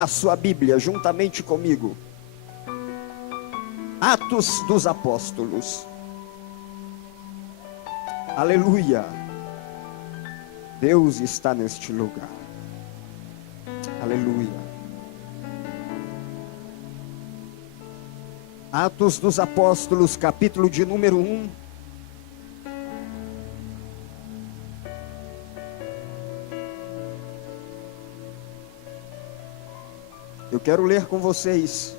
a sua Bíblia juntamente comigo. Atos dos Apóstolos. Aleluia. Deus está neste lugar. Aleluia. Atos dos Apóstolos, capítulo de número 1. Eu quero ler com vocês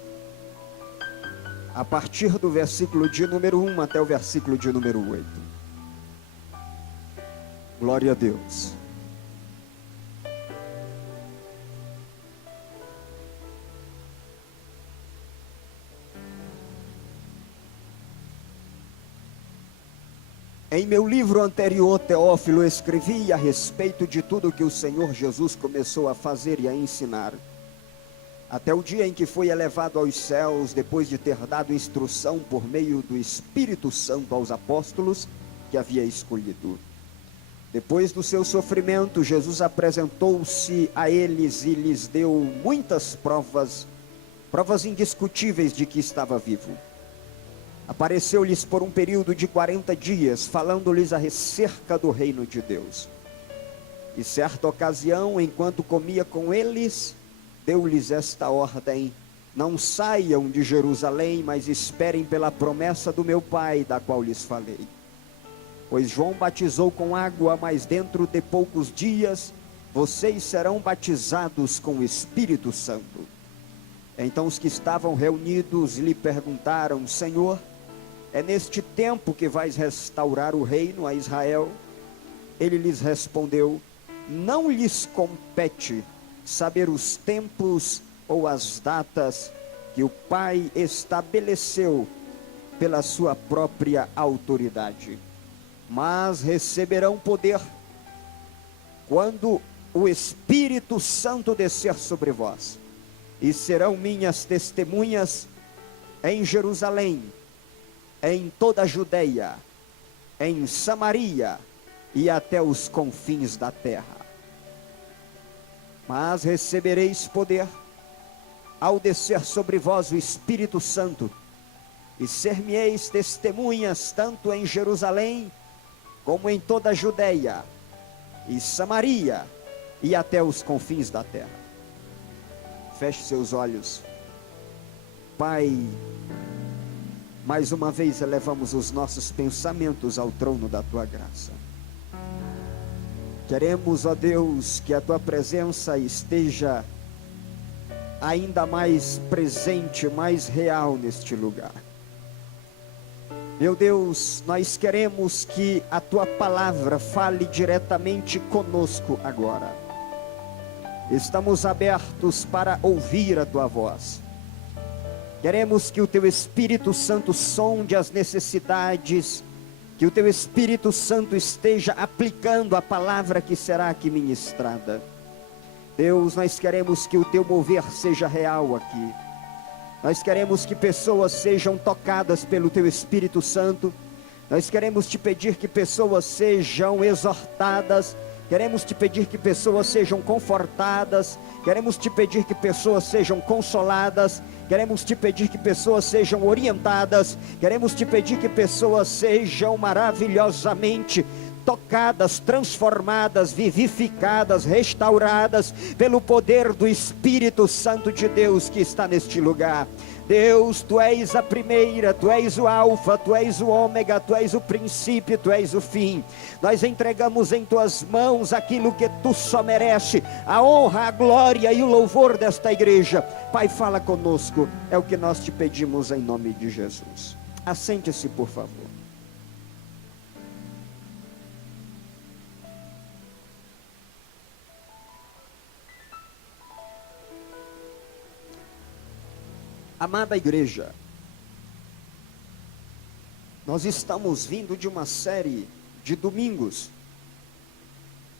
a partir do versículo de número 1 até o versículo de número 8. Glória a Deus. Em meu livro anterior, Teófilo, escrevi a respeito de tudo que o Senhor Jesus começou a fazer e a ensinar, até o dia em que foi elevado aos céus, depois de ter dado instrução por meio do Espírito Santo aos apóstolos que havia escolhido. Depois do seu sofrimento, Jesus apresentou-se a eles e lhes deu muitas provas indiscutíveis de que estava vivo. Apareceu-lhes por um período de 40 dias, falando-lhes acerca do reino de Deus. E certa ocasião, enquanto comia com eles, deu-lhes esta ordem: não saiam de Jerusalém, mas esperem pela promessa do meu Pai, da qual lhes falei. Pois João batizou com água, mas dentro de poucos dias vocês serão batizados com o Espírito Santo. Então os que estavam reunidos lhe perguntaram: Senhor, é neste tempo que vais restaurar o reino a Israel? Ele lhes respondeu: não lhes compete saber os tempos ou as datas que o Pai estabeleceu pela sua própria autoridade, mas receberão poder quando o Espírito Santo descer sobre vós, e serão minhas testemunhas em Jerusalém, em toda a Judeia, em Samaria e até os confins da terra. Mas recebereis poder ao descer sobre vós o Espírito Santo, e ser-me-eis testemunhas tanto em Jerusalém, como em toda a Judeia e Samaria e até os confins da terra. Feche seus olhos. Pai, mais uma vez elevamos os nossos pensamentos ao trono da tua graça. Queremos, ó Deus, que a tua presença esteja ainda mais presente, mais real neste lugar. Meu Deus, nós queremos que a tua palavra fale diretamente conosco agora. Estamos abertos para ouvir a tua voz. Queremos que o teu Espírito Santo sonde as necessidades, que o teu Espírito Santo esteja aplicando a palavra que será aqui ministrada. Deus, nós queremos que o teu mover seja real aqui. Nós queremos que pessoas sejam tocadas pelo teu Espírito Santo. Nós queremos te pedir que pessoas sejam exortadas. Queremos te pedir que pessoas sejam confortadas. Queremos te pedir que pessoas sejam consoladas. Queremos te pedir que pessoas sejam orientadas. Queremos te pedir que pessoas sejam maravilhosamente tocadas, transformadas, vivificadas, restauradas pelo poder do Espírito Santo de Deus que está neste lugar. Deus, tu és a primeira, tu és o alfa, tu és o ômega, tu és o princípio, tu és o fim. Nós entregamos em tuas mãos aquilo que tu só merece, a honra, a glória e o louvor desta igreja. Pai, fala conosco, é o que nós te pedimos em nome de Jesus. Assente-se, por favor. Amada igreja, nós estamos vindo de uma série de domingos,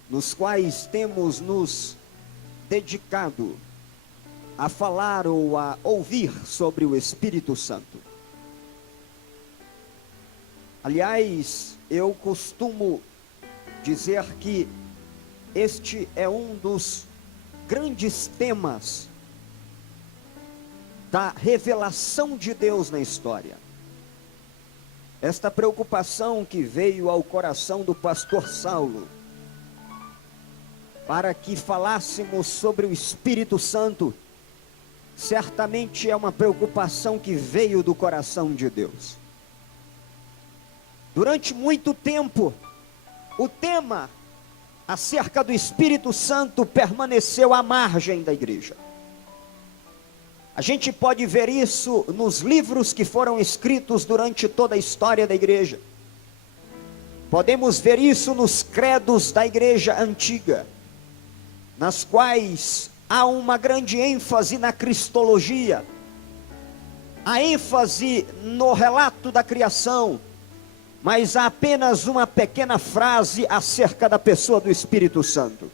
nos quais temos nos dedicado a falar ou a ouvir sobre o Espírito Santo. Aliás, eu costumo dizer que este é um dos grandes temas da revelação de Deus na história. Esta preocupação que veio ao coração do pastor Saulo, para que falássemos sobre o Espírito Santo, certamente é uma preocupação que veio do coração de Deus. Durante muito tempo, o tema acerca do Espírito Santo permaneceu à margem da igreja. A gente pode ver isso nos livros que foram escritos durante toda a história da igreja. Podemos ver isso nos credos da igreja antiga, nas quais há uma grande ênfase na cristologia, a ênfase no relato da criação, mas há apenas uma pequena frase acerca da pessoa do Espírito Santo.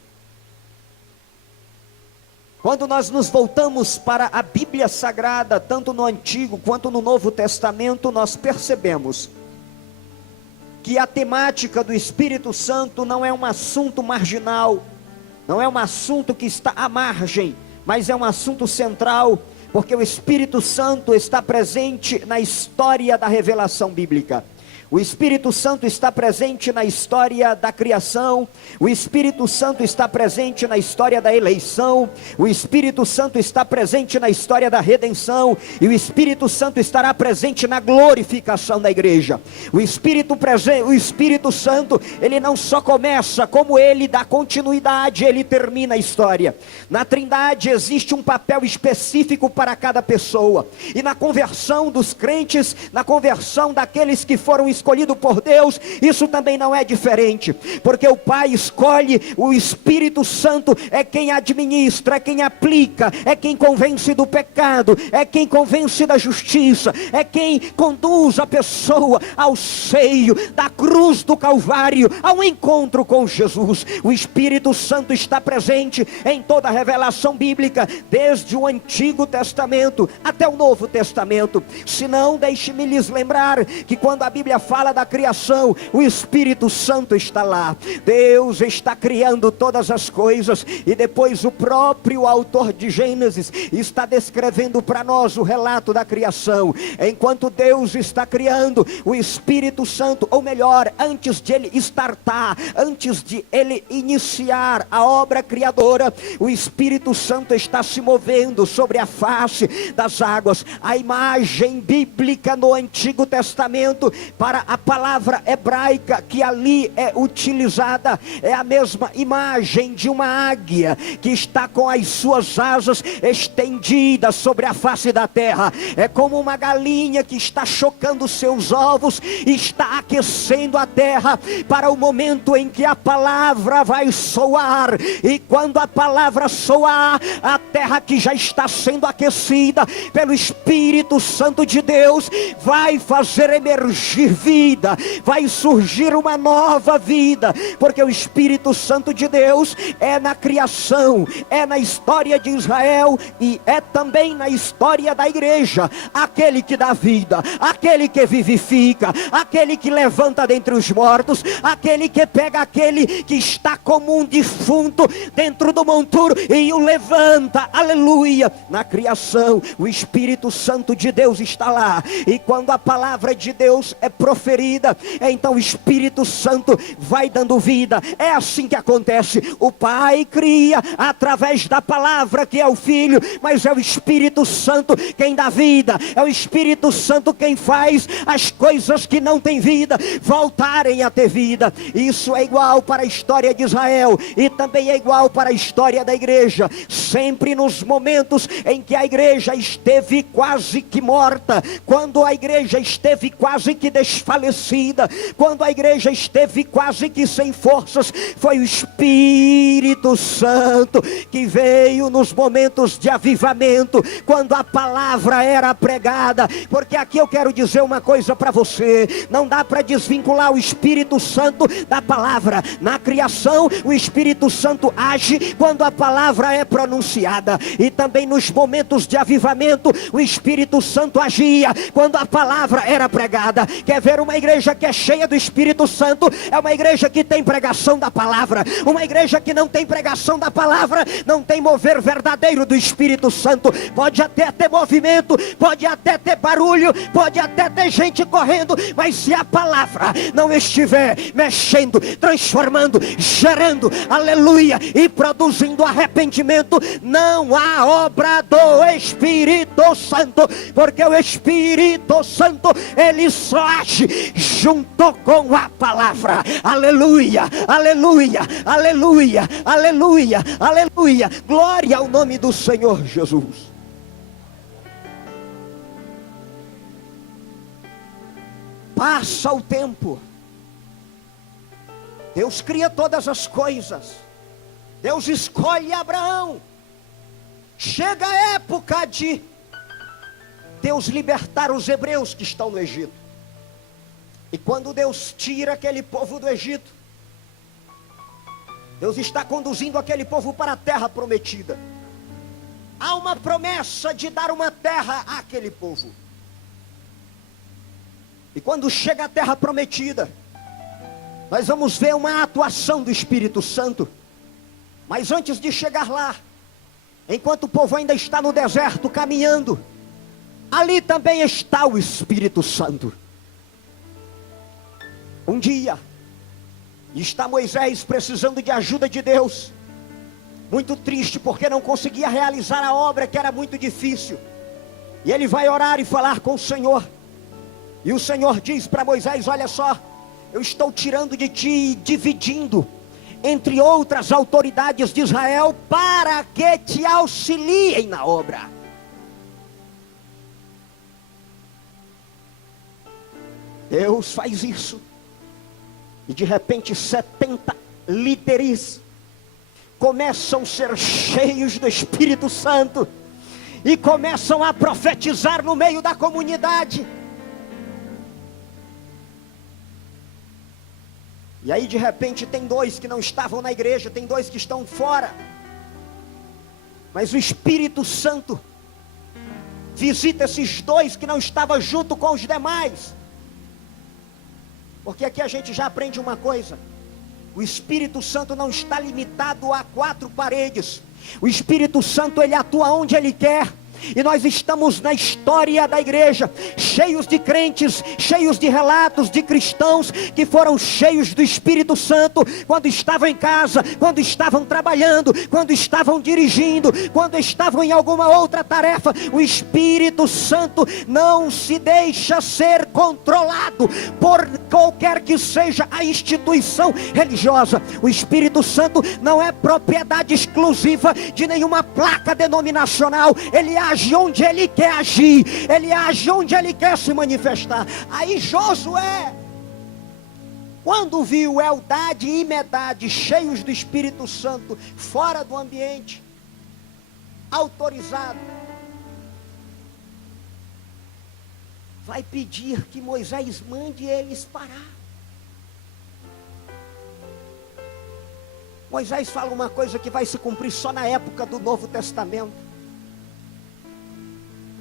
Quando nós nos voltamos para a Bíblia Sagrada, tanto no Antigo quanto no Novo Testamento, nós percebemos que a temática do Espírito Santo não é um assunto marginal, não é um assunto que está à margem, mas é um assunto central, porque o Espírito Santo está presente na história da revelação bíblica. O Espírito Santo está presente na história da criação, o Espírito Santo está presente na história da eleição, o Espírito Santo está presente na história da redenção, e o Espírito Santo estará presente na glorificação da igreja. O Espírito Santo, ele não só começa, como ele dá continuidade, ele termina a história. Na Trindade existe um papel específico para cada pessoa, e na conversão dos crentes, na conversão daqueles que foram escolhido por Deus, isso também não é diferente, porque o Pai escolhe, o Espírito Santo é quem administra, é quem aplica, é quem convence do pecado, é quem convence da justiça, é quem conduz a pessoa ao seio da cruz do Calvário, ao encontro com Jesus. O Espírito Santo está presente em toda a revelação bíblica, desde o Antigo Testamento até o Novo Testamento. Se não, deixe-me lhes lembrar que quando a Bíblia fala da criação, o Espírito Santo está lá. Deus está criando todas as coisas, e depois o próprio autor de Gênesis está descrevendo para nós o relato da criação. Enquanto Deus está criando, o Espírito Santo, ou melhor, antes de ele startar, antes de ele iniciar a obra criadora, o Espírito Santo está se movendo sobre a face das águas. A imagem bíblica no Antigo Testamento para a palavra hebraica que ali é utilizada é a mesma imagem de uma águia que está com as suas asas estendidas sobre a face da terra. É como uma galinha que está chocando seus ovos e está aquecendo a terra para o momento em que a palavra vai soar. E quando a palavra soar, a terra que já está sendo aquecida pelo Espírito Santo de Deus vai fazer emergir vida, vai surgir uma nova vida, porque o Espírito Santo de Deus é na criação, é na história de Israel e é também na história da igreja, aquele que dá vida, aquele que vivifica, aquele que levanta dentre os mortos, aquele que pega aquele que está como um defunto dentro do monturo e o levanta, aleluia. Na criação, o Espírito Santo de Deus está lá, e quando a palavra de Deus é proferida, então o Espírito Santo vai dando vida. É assim que acontece. O Pai cria através da palavra que é o Filho, mas é o Espírito Santo quem dá vida, é o Espírito Santo quem faz as coisas que não têm vida voltarem a ter vida. Isso é igual para a história de Israel e também é igual para a história da igreja. Sempre nos momentos em que a igreja esteve quase que morta, quando a igreja esteve quase que desfalecida, quando a igreja esteve quase que sem forças, foi o Espírito Santo que veio nos momentos de avivamento, quando a palavra era pregada. Porque aqui eu quero dizer uma coisa para você: não dá para desvincular o Espírito Santo da palavra. Na criação, o Espírito Santo age quando a palavra é pronunciada, e também nos momentos de avivamento, o Espírito Santo agia quando a palavra era pregada. Quer ver viver uma igreja que é cheia do Espírito Santo é uma igreja que tem pregação da palavra. Uma igreja que não tem pregação da palavra não tem mover verdadeiro do Espírito Santo. Pode até ter movimento, pode até ter barulho, pode até ter gente correndo, mas se a palavra não estiver mexendo, transformando, gerando, aleluia, e produzindo arrependimento, não há obra do Espírito Santo, porque o Espírito Santo, ele só age junto com a palavra. Aleluia, aleluia, aleluia, aleluia, aleluia. Glória ao nome do Senhor Jesus. Passa o tempo, Deus cria todas as coisas, Deus escolhe Abraão. Chega a época de Deus libertar os hebreus que estão no Egito. E quando Deus tira aquele povo do Egito, Deus está conduzindo aquele povo para a terra prometida. Há uma promessa de dar uma terra àquele povo. E quando chega a terra prometida, nós vamos ver uma atuação do Espírito Santo. Mas antes de chegar lá, enquanto o povo ainda está no deserto caminhando, ali também está o Espírito Santo. Um dia, está Moisés precisando de ajuda de Deus, muito triste porque não conseguia realizar a obra, que era muito difícil. E ele vai orar e falar com o Senhor. E o Senhor diz para Moisés: olha só, eu estou tirando de ti e dividindo entre outras autoridades de Israel, para que te auxiliem na obra. Deus faz isso. E de repente 70 líderes começam a ser cheios do Espírito Santo e começam a profetizar no meio da comunidade. E aí de repente tem dois que não estavam na igreja, tem dois que estão fora. Mas o Espírito Santo visita esses dois que não estavam junto com os demais. Porque aqui a gente já aprende uma coisa: o Espírito Santo não está limitado a 4 paredes. O Espírito Santo, ele atua onde ele quer. E nós estamos na história da igreja, cheios de crentes, cheios de relatos de cristãos que foram cheios do Espírito Santo, quando estavam em casa, quando estavam trabalhando, quando estavam dirigindo, quando estavam em alguma outra tarefa. O Espírito Santo não se deixa ser controlado por qualquer que seja a instituição religiosa. O Espírito Santo não é propriedade exclusiva de nenhuma placa denominacional. Ele age onde ele quer agir, ele age onde ele quer se manifestar. Aí Josué, quando viu Eldade e Medade cheios do Espírito Santo, fora do ambiente autorizado, vai pedir que Moisés mande eles parar. Moisés fala uma coisa que vai se cumprir só na época do Novo Testamento.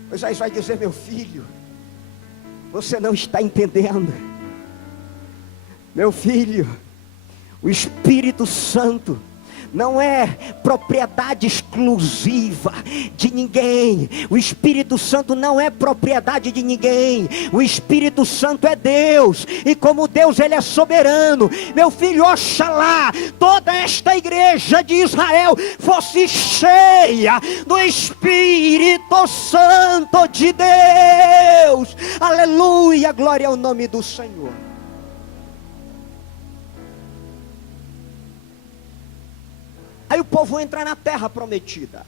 Moisés vai dizer: meu filho, você não está entendendo. Meu filho, o Espírito Santo não é propriedade exclusiva de ninguém. O Espírito Santo não é propriedade de ninguém. O Espírito Santo é Deus, e como Deus, ele é soberano. Meu filho, oxalá toda esta igreja de Israel fosse cheia do Espírito Santo de Deus. Aleluia, glória ao nome do Senhor. Aí o povo entra na terra prometida.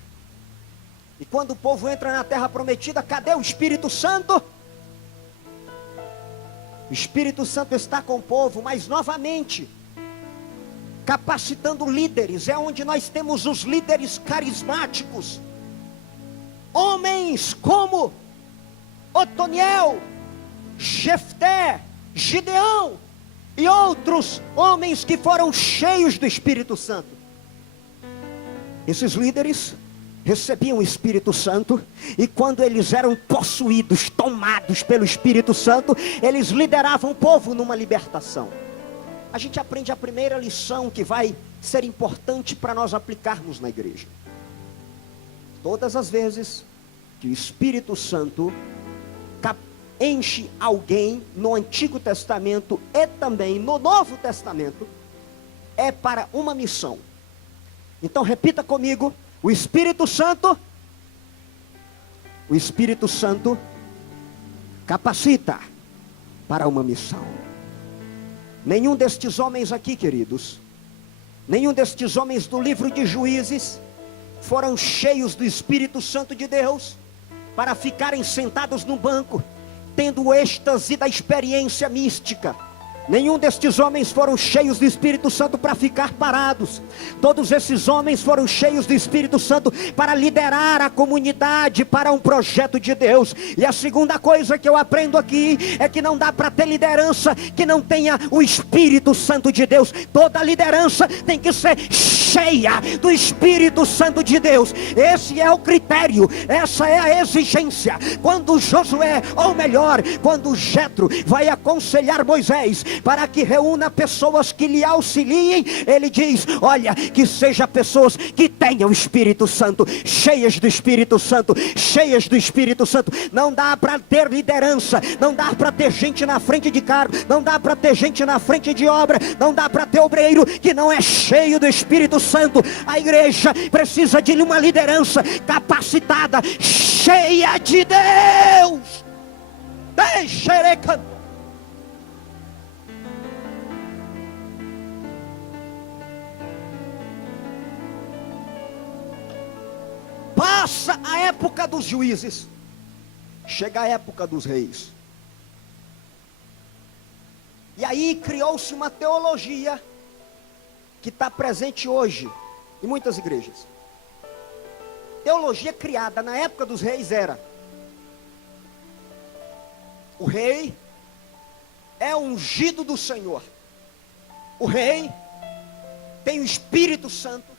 E quando o povo entra na terra prometida, cadê o Espírito Santo? O Espírito Santo está com o povo, mas novamente capacitando líderes. É onde nós temos os líderes carismáticos. Homens como Otoniel, Jefté, Gideão e outros homens que foram cheios do Espírito Santo. Esses líderes recebiam o Espírito Santo, e quando eles eram possuídos, tomados pelo Espírito Santo, eles lideravam o povo numa libertação. A gente aprende a primeira lição que vai ser importante para nós aplicarmos na igreja. Todas as vezes que o Espírito Santo enche alguém no Antigo Testamento e também no Novo Testamento, é para uma missão. Então repita comigo: o Espírito Santo capacita para uma missão. Nenhum destes homens aqui, queridos, nenhum destes homens do livro de Juízes foram cheios do Espírito Santo de Deus para ficarem sentados no banco, tendo o êxtase da experiência mística. Nenhum destes homens foram cheios do Espírito Santo para ficar parados. Todos esses homens foram cheios do Espírito Santo para liderar a comunidade para um projeto de Deus. E a segunda coisa que eu aprendo aqui é que não dá para ter liderança que não tenha o Espírito Santo de Deus. Toda liderança tem que ser cheia do Espírito Santo de Deus. Esse é o critério, essa é a exigência. Quando Josué, ou melhor, quando Jetro vai aconselhar Moisés para que reúna pessoas que lhe auxiliem, ele diz: olha, que seja pessoas que tenham o Espírito Santo, cheias do Espírito Santo, cheias do Espírito Santo. Não dá para ter liderança, não dá para ter gente na frente de carro, não dá para ter gente na frente de obra, não dá para ter obreiro que não é cheio do Espírito Santo. A igreja precisa de uma liderança capacitada, cheia de Deus. Passa a época dos juízes, chega a época dos reis. E aí criou-se uma teologia que está presente hoje em muitas igrejas. Teologia criada na época dos reis era: o rei é ungido do Senhor, o rei tem o Espírito Santo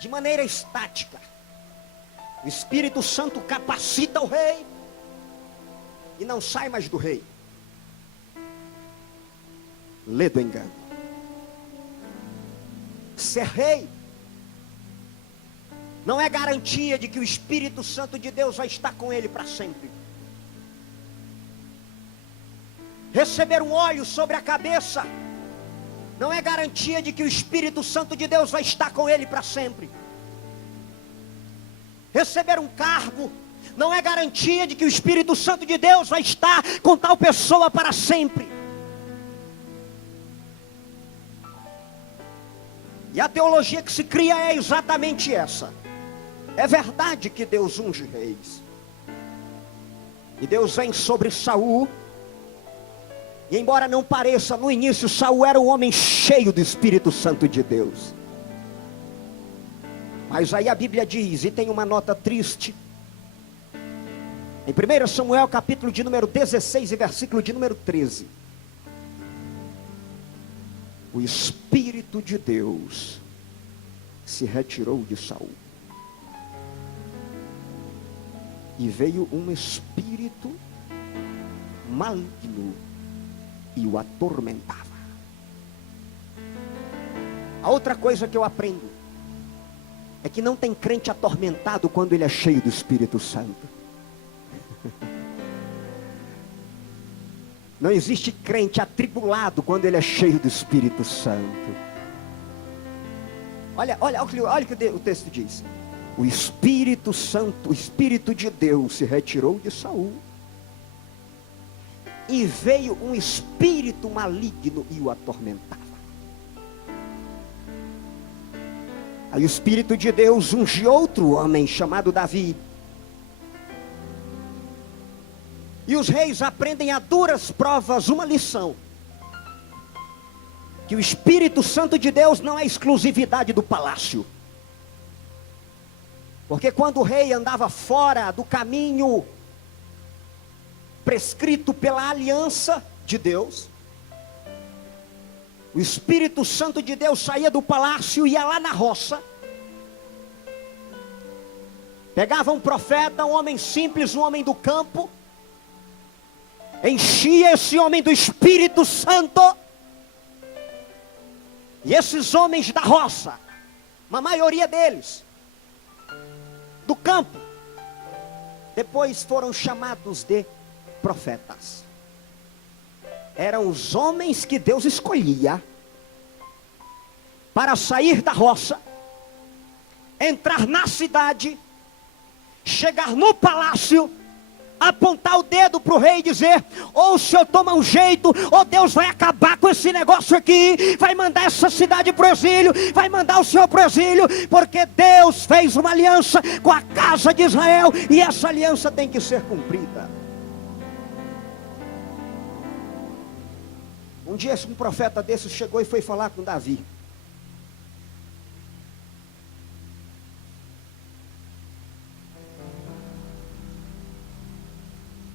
de maneira estática. O Espírito Santo capacita o rei e não sai mais do rei. Lê do engano. Ser rei não é garantia de que o Espírito Santo de Deus vai estar com ele para sempre. Receber um óleo sobre a cabeça não é garantia de que o Espírito Santo de Deus vai estar com ele para sempre. Receber um cargo não é garantia de que o Espírito Santo de Deus vai estar com tal pessoa para sempre. E a teologia que se cria é exatamente essa. É verdade que Deus unge reis, e Deus vem sobre Saul. E embora não pareça, no início Saul era um homem cheio do Espírito Santo de Deus. Mas aí a Bíblia diz, e tem uma nota triste, em 1 Samuel capítulo de número 16 e versículo de número 13. O Espírito de Deus se retirou de Saul, e veio um espírito maligno e o atormentava. A outra coisa que eu aprendo é que não tem crente atormentado quando ele é cheio do Espírito Santo. Não existe crente atribulado quando ele é cheio do Espírito Santo. Olha o que o texto diz. O Espírito Santo, o Espírito de Deus se retirou de Saul, e veio um espírito maligno e o atormentava. Aí o Espírito de Deus ungiu outro homem chamado Davi. E os reis aprendem a duras provas uma lição: que o Espírito Santo de Deus não é exclusividade do palácio. Porque quando o rei andava fora do caminho prescrito pela aliança de Deus, o Espírito Santo de Deus saía do palácio e ia lá na roça, Pegava um profeta, um homem simples, um homem do campo, enchia esse homem do Espírito Santo, e esses homens da roça, uma maioria deles, do campo, depois foram chamados de profetas. Eram os homens que Deus escolhia para sair da roça, entrar na cidade, chegar no palácio, apontar o dedo para o rei e dizer: ou o senhor toma um jeito, ou Deus vai acabar com esse negócio aqui, vai mandar essa cidade para o exílio, vai mandar o senhor para o exílio, porque Deus fez uma aliança com a casa de Israel, e essa aliança tem que ser cumprida. Um dia um profeta desses chegou e foi falar com Davi.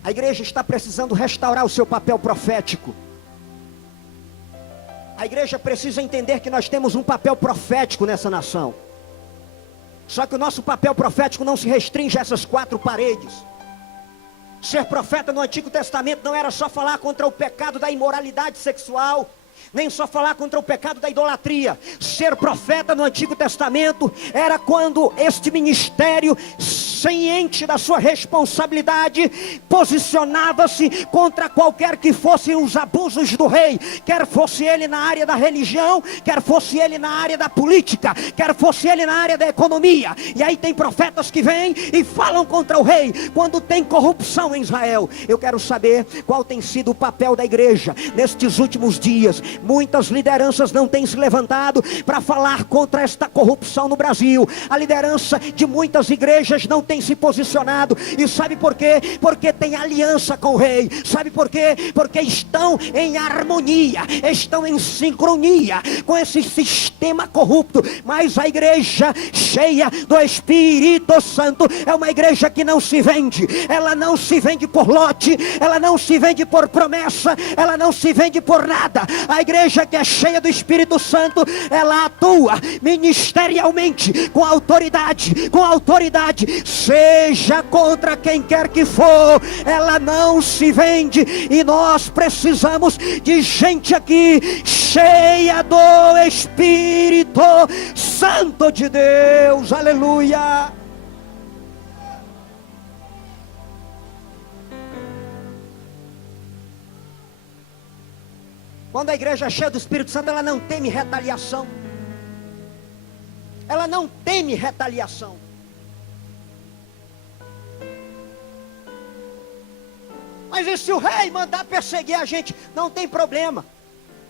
A igreja está precisando restaurar o seu papel profético. A igreja precisa entender que nós temos um papel profético nessa nação. Só que o nosso papel profético não se restringe a essas 4 paredes. Ser profeta no Antigo Testamento não era só falar contra o pecado da imoralidade sexual, nem só falar contra o pecado da idolatria. Ser profeta no Antigo Testamento era quando este ministério, ciente da sua responsabilidade, posicionava-se contra qualquer que fossem os abusos do rei, quer fosse ele na área da religião, quer fosse ele na área da política, quer fosse ele na área da economia. E aí tem profetas que vêm e falam contra o rei quando tem corrupção em Israel. Eu quero saber qual tem sido o papel da igreja nestes últimos dias. Muitas lideranças não têm se levantado para falar contra esta corrupção no Brasil. A liderança de muitas igrejas não tem se posicionado. E sabe por quê? Porque tem aliança com o rei. Sabe por quê? Porque estão em harmonia, estão em sincronia com esse sistema corrupto. Mas a igreja cheia do Espírito Santo é uma igreja que não se vende. Ela não se vende por lote, ela não se vende por promessa, ela não se vende por nada. A igreja que é cheia do Espírito Santo, ela atua ministerialmente com autoridade, seja contra quem quer que for. Ela não se vende, e nós precisamos de gente aqui cheia do Espírito Santo de Deus. Aleluia. Quando a igreja é cheia do Espírito Santo, ela não teme retaliação. Ela não teme retaliação. Mas e se o rei mandar perseguir a gente? Não tem problema.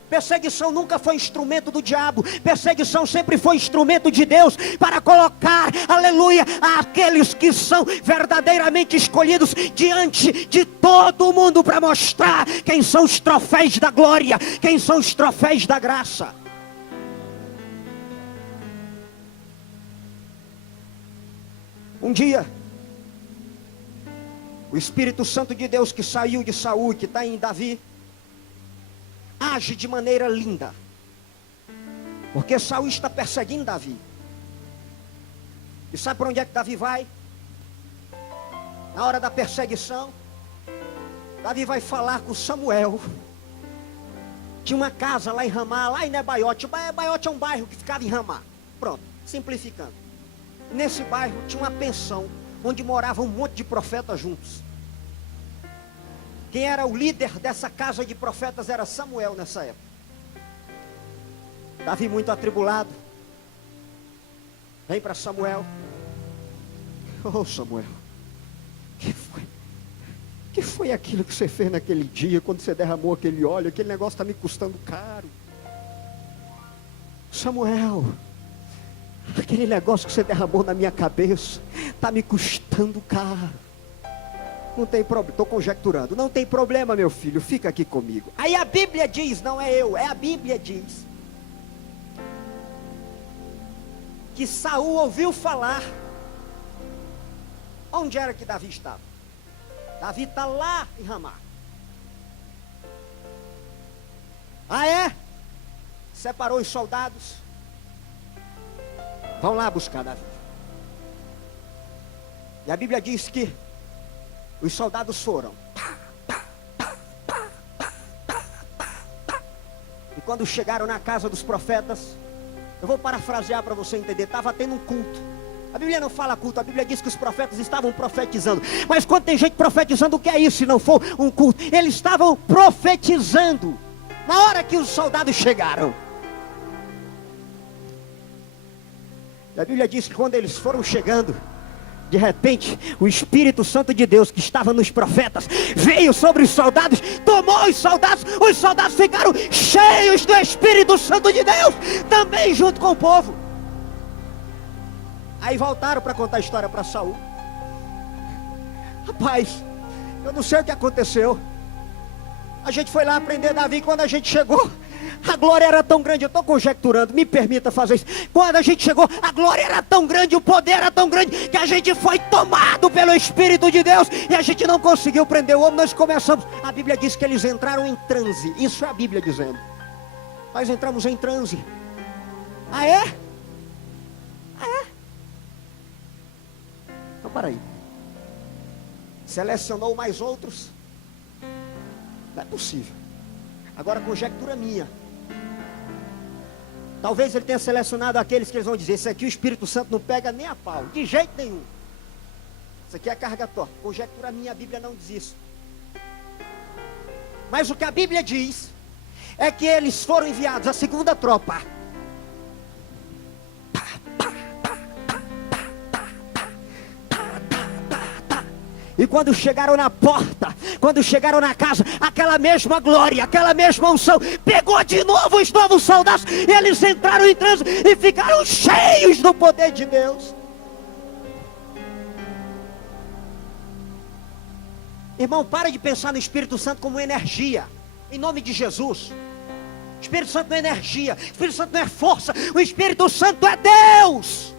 Perseguição nunca foi instrumento do diabo. Perseguição sempre foi instrumento de Deus para colocar, aleluia, aqueles que são verdadeiramente escolhidos diante de todo mundo, para mostrar quem são os troféus da glória, quem são os troféus da graça. Um dia, o Espírito Santo de Deus que saiu de Saul e que está em Davi, age de maneira linda, porque Saul está perseguindo Davi. E sabe para onde é que Davi vai? Na hora da perseguição, Davi vai falar com Samuel. Tinha uma casa lá em Ramá, lá em Nebaiote. Nebaiote é um bairro que ficava em Ramá. Pronto, simplificando. Nesse bairro tinha uma pensão, onde moravam um monte de profetas juntos. Quem era o líder dessa casa de profetas era Samuel nessa época. Davi muito atribulado, vem para Samuel. Oh Samuel, que foi aquilo que você fez naquele dia, quando você derramou aquele óleo? Aquele negócio está me custando caro. Samuel, aquele negócio que você derramou na minha cabeça está me custando caro. Não tem problema, estou conjecturando. Não tem problema, meu filho, fica aqui comigo. Aí a Bíblia diz, não é eu, é a Bíblia diz, que Saul ouviu falar. Onde era que Davi estava? Davi está lá em Ramá. Ah é? Separou os soldados. Vão lá buscar Davi. E a Bíblia diz que os soldados foram. E quando chegaram na casa dos profetas, eu vou parafrasear para você entender, estava tendo um culto. A Bíblia não fala culto, a Bíblia diz que os profetas estavam profetizando. Mas quando tem gente profetizando, o que é isso se não for um culto? Eles estavam profetizando na hora que os soldados chegaram. E a Bíblia diz que quando eles foram chegando, de repente, o Espírito Santo de Deus que estava nos profetas veio sobre os soldados, tomou os soldados ficaram cheios do Espírito Santo de Deus, também junto com o povo. Aí voltaram para contar a história para Saul. Rapaz, eu não sei o que aconteceu. A gente foi lá prender Davi, quando a gente chegou, a glória era tão grande, eu estou conjecturando, me permita fazer isso. Quando a gente chegou, a glória era tão grande, o poder era tão grande, que a gente foi tomado pelo Espírito de Deus, e a gente não conseguiu prender o homem, nós começamos. A Bíblia diz que eles entraram em transe, isso é a Bíblia dizendo. Nós entramos em transe. Ah é? Ah é? Então para aí. Selecionou mais outros? Não é possível. Agora conjectura minha. Talvez ele tenha selecionado aqueles que eles vão dizer: esse aqui o Espírito Santo não pega nem a pau, de jeito nenhum. Isso aqui é carga torta. Conjectura minha, a Bíblia não diz isso. Mas o que a Bíblia diz é que eles foram enviados, a segunda tropa. E quando chegaram na porta, quando chegaram na casa, aquela mesma glória, aquela mesma unção pegou de novo os novos soldados, e eles entraram em transe e ficaram cheios do poder de Deus. Irmão, para de pensar no Espírito Santo como energia, em nome de Jesus. O Espírito Santo não é energia, o Espírito Santo não é força, o Espírito Santo é Deus.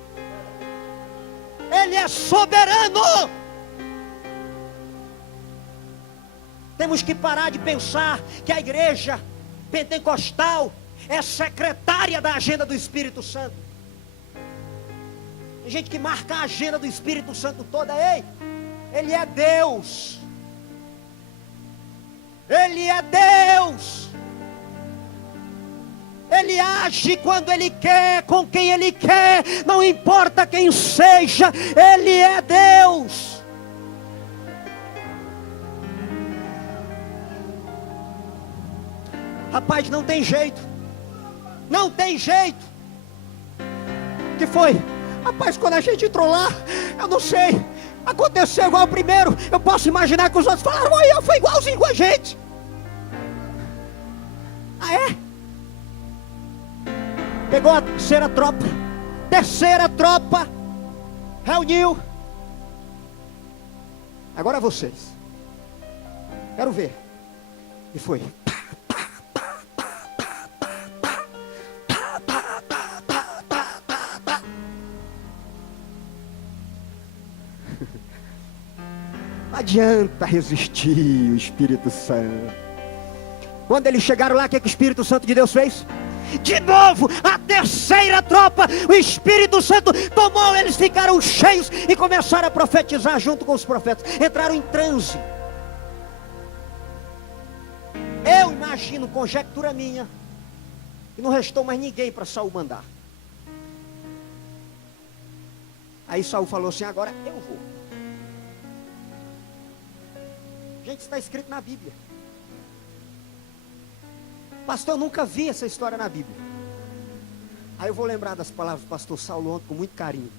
Ele é soberano. Temos que parar de pensar que a igreja pentecostal é secretária da agenda do Espírito Santo. Tem gente que marca a agenda do Espírito Santo toda. Ei, Ele é Deus. Ele é Deus. Ele age quando Ele quer, com quem Ele quer, não importa quem seja, Ele é Deus. Rapaz, não tem jeito. Não tem jeito. O que foi? Rapaz, quando a gente entrou lá, eu não sei, aconteceu igual o primeiro. Eu posso imaginar que os outros falaram: olha, foi igualzinho com a gente. Ah é? Pegou a terceira tropa, reuniu. Agora vocês. Quero ver. E foi. Não adianta resistir o Espírito Santo. Quando eles chegaram lá, o que o Espírito Santo de Deus fez? De novo, a terceira tropa, o Espírito Santo tomou, eles ficaram cheios e começaram a profetizar junto com os profetas. Entraram em transe. Eu imagino, conjectura minha, que não restou mais ninguém para Saul mandar. Aí Saul falou assim: agora eu vou. Gente, está escrito na Bíblia. Pastor, eu nunca vi essa história na Bíblia. Aí eu vou lembrar das palavras do pastor Saulo ontem com muito carinho.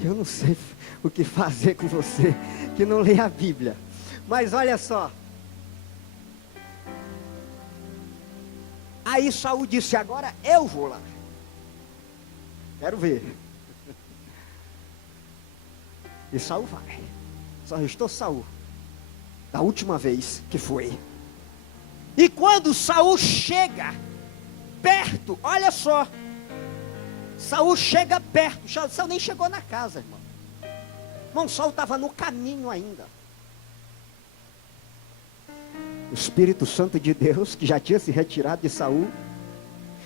Eu não sei o que fazer com você que não lê a Bíblia. Mas olha só. Aí Saul disse: agora eu vou lá. Quero ver. E Saul vai. Só restou Saul. Da última vez que foi. E quando Saul chega perto, olha só. Saul chega perto. Saul nem chegou na casa, irmão. Irmão, Saul estava no caminho ainda. O Espírito Santo de Deus, que já tinha se retirado de Saul.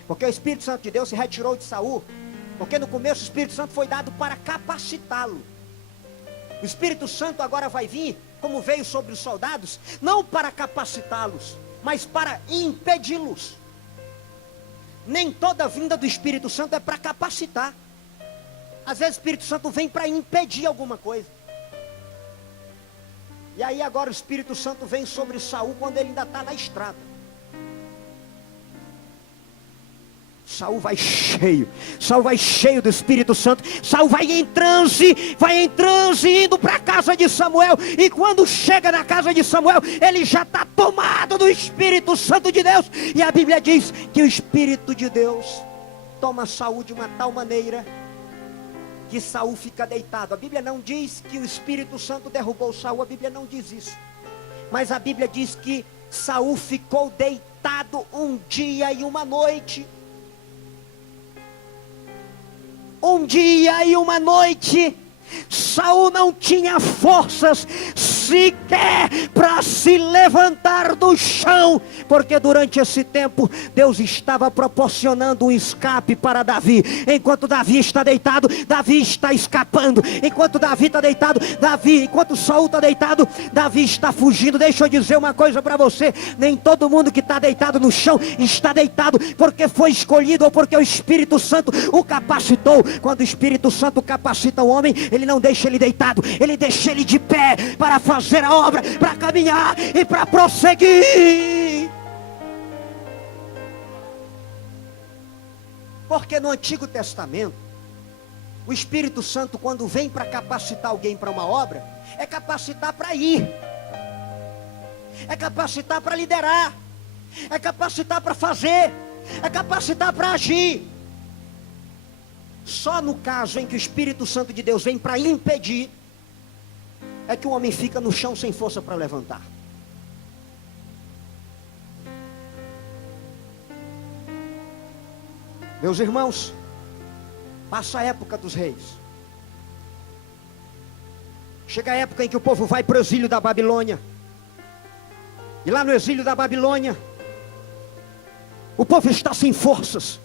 Porque o Espírito Santo de Deus se retirou de Saul Porque no começo o Espírito Santo foi dado para capacitá-lo. O Espírito Santo agora vai vir, como veio sobre os soldados, não para capacitá-los, mas para impedi-los. Nem toda vinda do Espírito Santo é para capacitar. Às vezes o Espírito Santo vem para impedir alguma coisa. E aí agora o Espírito Santo vem sobre Saul quando ele ainda está na estrada. Saul vai cheio do Espírito Santo. Saul vai em transe, indo para a casa de Samuel. E quando chega na casa de Samuel, ele já está tomado do Espírito Santo de Deus. E a Bíblia diz que o Espírito de Deus toma Saul de uma tal maneira que Saul fica deitado. A Bíblia não diz que o Espírito Santo derrubou Saul, a Bíblia não diz isso. Mas a Bíblia diz que Saul ficou deitado um dia e uma noite. Um dia e uma noite. Saul não tinha forças sequer para se levantar do chão, porque durante esse tempo Deus estava proporcionando um escape para Davi. Enquanto Davi está deitado, Davi está escapando. Enquanto Davi está deitado, enquanto Saul está deitado, Davi está fugindo. Deixa eu dizer uma coisa para você: nem todo mundo que está deitado no chão está deitado porque foi escolhido ou porque o Espírito Santo o capacitou. Quando o Espírito Santo capacita o homem, ele não deixa ele deitado, ele deixa ele de pé para fazer a obra, para caminhar e para prosseguir. Porque no Antigo Testamento, o Espírito Santo, quando vem para capacitar alguém para uma obra, é capacitar para ir, é capacitar para liderar, é capacitar para fazer, é capacitar para agir. Só no caso em que o Espírito Santo de Deus vem para impedir, é que o homem fica no chão sem força para levantar. Meus irmãos, passa a época dos reis. Chega a época em que o povo vai para o exílio da Babilônia. E lá no exílio da Babilônia, o povo está sem forças.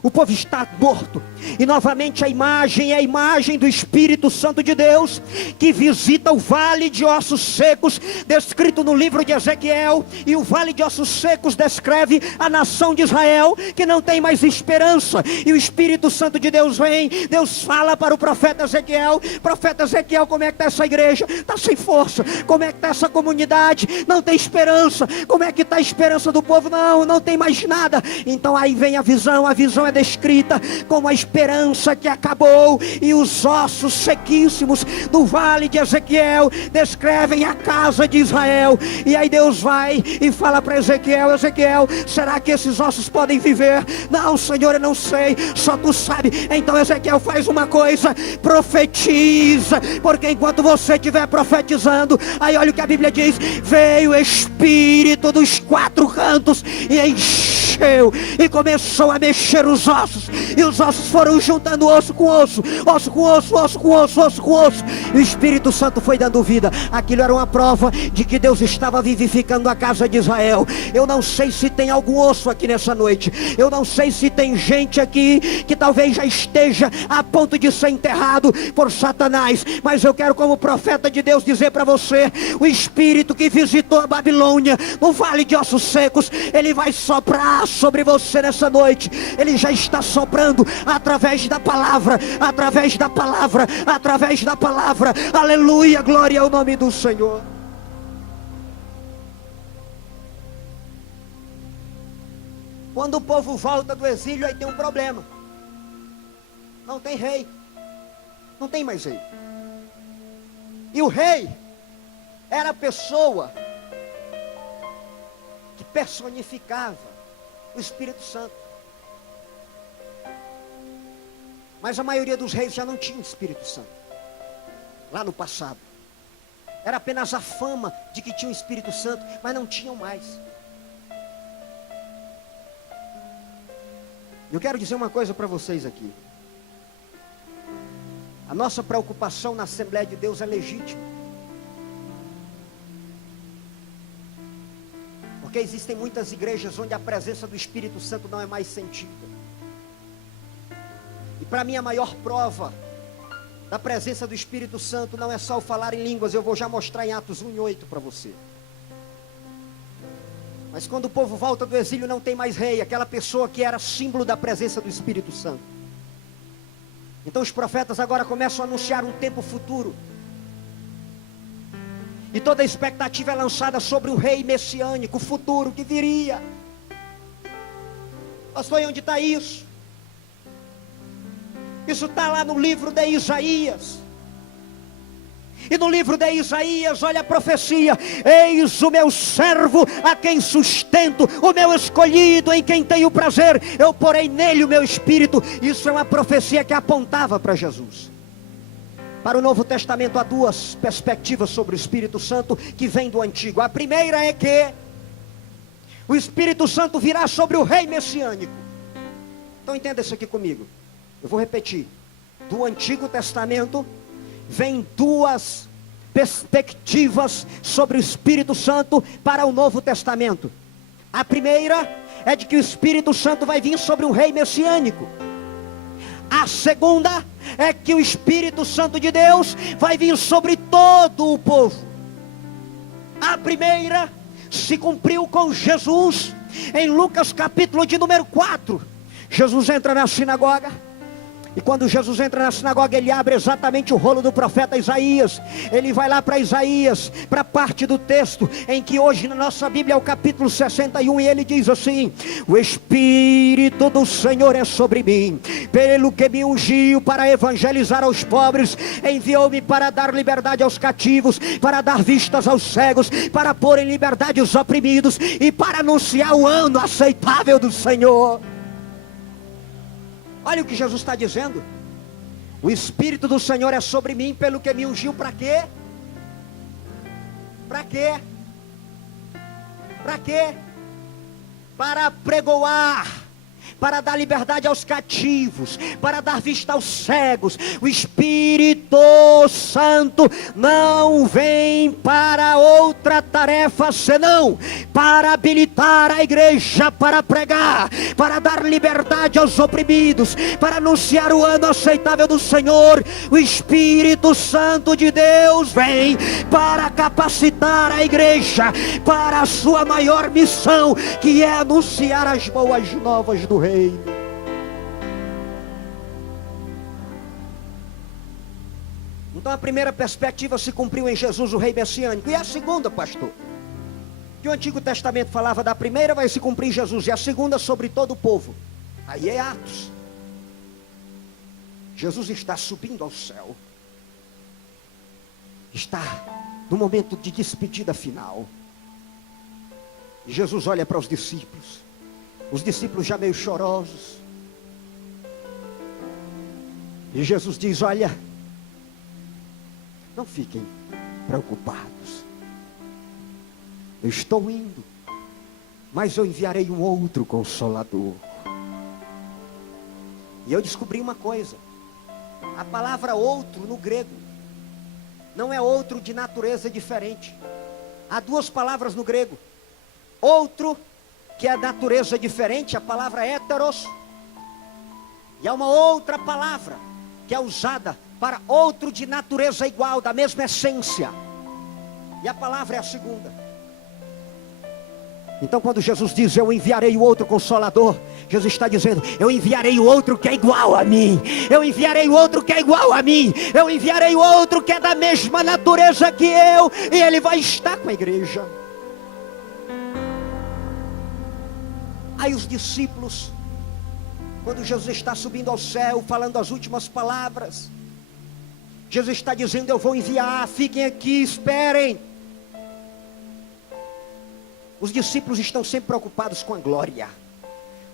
O povo está morto. E novamente a imagem é a imagem do Espírito Santo de Deus, que visita o vale de ossos secos, descrito no livro de Ezequiel. E o vale de ossos secos descreve a nação de Israel, que não tem mais esperança. E o Espírito Santo de Deus vem. Deus fala para o profeta Ezequiel: profeta Ezequiel, como é que está essa igreja? Está sem força. Como é que está essa comunidade? Não tem esperança. Como é que está a esperança do povo? Não tem mais nada. Então aí vem a visão é descrita como a esperança que acabou, e os ossos sequíssimos do vale de Ezequiel descrevem a casa de Israel. E aí Deus vai e fala para Ezequiel: Ezequiel, será que esses ossos podem viver? Não, Senhor, eu não sei, só tu sabe. Então Ezequiel faz uma coisa: profetiza, porque enquanto você estiver profetizando, aí olha o que a Bíblia diz: veio o Espírito dos quatro cantos e encheu e começou a mexer os ossos, e os ossos foram juntando osso com osso, osso com osso, osso com osso, osso com osso, e o Espírito Santo foi dando vida. Aquilo era uma prova de que Deus estava vivificando a casa de Israel. Eu não sei se tem algum osso aqui nessa noite, eu não sei se tem gente aqui que talvez já esteja a ponto de ser enterrado por Satanás, mas eu quero, como profeta de Deus, dizer para você: o Espírito que visitou a Babilônia no vale de ossos secos, ele vai soprar sobre você nessa noite. Ele já está soprando através da palavra, através da palavra, através da palavra. Aleluia, glória ao nome do Senhor. Quando o povo volta do exílio, aí tem um problema. Não tem rei. Não tem mais rei. E o rei era a pessoa que personificava o Espírito Santo. Mas a maioria dos reis já não tinha o Espírito Santo lá no passado. Era apenas a fama de que tinha o Espírito Santo, mas não tinham mais. Eu quero dizer uma coisa para vocês aqui. A nossa preocupação na Assembleia de Deus é legítima, porque existem muitas igrejas onde a presença do Espírito Santo não é mais sentida. E para mim a maior prova da presença do Espírito Santo não é só o falar em línguas. Eu vou já mostrar em Atos 1:8 para você. Mas quando o povo volta do exílio, não tem mais rei, aquela pessoa que era símbolo da presença do Espírito Santo. Então os profetas agora começam a anunciar um tempo futuro. E toda a expectativa é lançada sobre um rei messiânico, futuro, que viria. Pastor, e onde está isso? Isso está lá no livro de Isaías. E no livro de Isaías, olha a profecia: eis o meu servo, a quem sustento, o meu escolhido, em quem tenho prazer, eu porei nele o meu espírito. Isso é uma profecia que apontava para Jesus. Para o Novo Testamento há duas perspectivas sobre o Espírito Santo que vem do Antigo. A primeira é que o Espírito Santo virá sobre o rei messiânico. Então entenda isso aqui comigo. Eu vou repetir. Do Antigo Testamento vem duas perspectivas sobre o Espírito Santo para o Novo Testamento. A primeira é de que o Espírito Santo vai vir sobre um rei messiânico. A segunda é que o Espírito Santo de Deus vai vir sobre todo o povo. A primeira se cumpriu com Jesus em Lucas capítulo de número 4. Jesus entra na sinagoga. E quando Jesus entra na sinagoga, ele abre exatamente o rolo do profeta Isaías. Ele vai lá para Isaías, para a parte do texto em que hoje na nossa Bíblia é o capítulo 61. E ele diz assim: o Espírito do Senhor é sobre mim, pelo que me ungiu para evangelizar aos pobres, enviou-me para dar liberdade aos cativos, para dar vistas aos cegos, para pôr em liberdade os oprimidos, e para anunciar o ano aceitável do Senhor. Olha o que Jesus está dizendo: o Espírito do Senhor é sobre mim, pelo que me ungiu para quê? Para quê? Para quê? Para pregoar, para dar liberdade aos cativos, para dar vista aos cegos. O Espírito Santo não vem para outra tarefa senão para habilitar a igreja para pregar, para dar liberdade aos oprimidos, para anunciar o ano aceitável do Senhor. O Espírito Santo de Deus vem para capacitar a igreja para a sua maior missão, que é anunciar as boas novas do reino. Então a primeira perspectiva se cumpriu em Jesus, o rei messiânico. E a segunda, pastor? Que o Antigo Testamento falava da primeira, vai se cumprir em Jesus. E a segunda sobre todo o povo. Aí é Atos. Jesus está subindo ao céu. Está no momento de despedida final. E Jesus olha para os discípulos. Os discípulos já meio chorosos. E Jesus diz: olha, não fiquem preocupados. Eu estou indo, mas eu enviarei um outro Consolador. E eu descobri uma coisa: a palavra outro no grego não é outro de natureza diferente. Há duas palavras no grego: outro, que é natureza diferente, a palavra héteros, e há uma outra palavra que é usada para outro de natureza igual, da mesma essência, e a palavra é a segunda. Então quando Jesus diz: eu enviarei o outro Consolador, Jesus está dizendo: eu enviarei o outro que é igual a mim, eu enviarei o outro que é igual a mim, eu enviarei o outro que é da mesma natureza que eu, e ele vai estar com a igreja. Aí os discípulos, quando Jesus está subindo ao céu, falando as últimas palavras, Jesus está dizendo: eu vou enviar, fiquem aqui, esperem. Os discípulos estão sempre preocupados com a glória.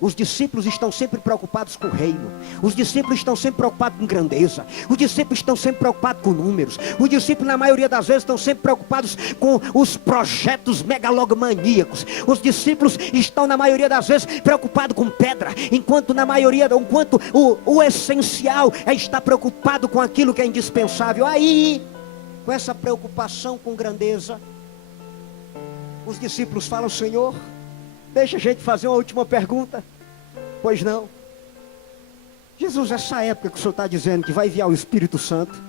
Os discípulos estão sempre preocupados com o reino. Os discípulos estão sempre preocupados com grandeza. Os discípulos estão sempre preocupados com números. Os discípulos, na maioria das vezes, estão sempre preocupados com os projetos megalomaníacos. Os discípulos estão, na maioria das vezes, preocupados com pedra, enquanto o essencial é estar preocupado com aquilo que é indispensável. Aí, com essa preocupação com grandeza, os discípulos falam: Senhor, deixa a gente fazer uma última pergunta. Pois não. Jesus, essa época que o Senhor está dizendo que vai enviar o Espírito Santo,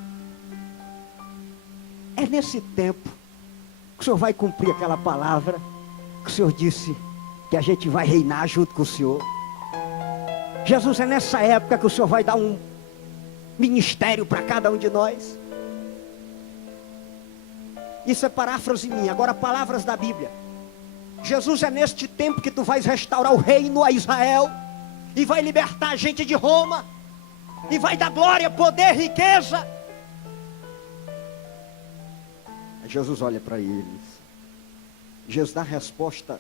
é nesse tempo que o Senhor vai cumprir aquela palavra que o Senhor disse que a gente vai reinar junto com o Senhor. Jesus, é nessa época que o Senhor vai dar um ministério para cada um de nós. Isso é paráfrase minha. Agora, palavras da Bíblia. Jesus, é neste tempo que tu vais restaurar o reino a Israel, e vai libertar a gente de Roma, e vai dar glória, poder, riqueza. Jesus olha para eles. Jesus dá a resposta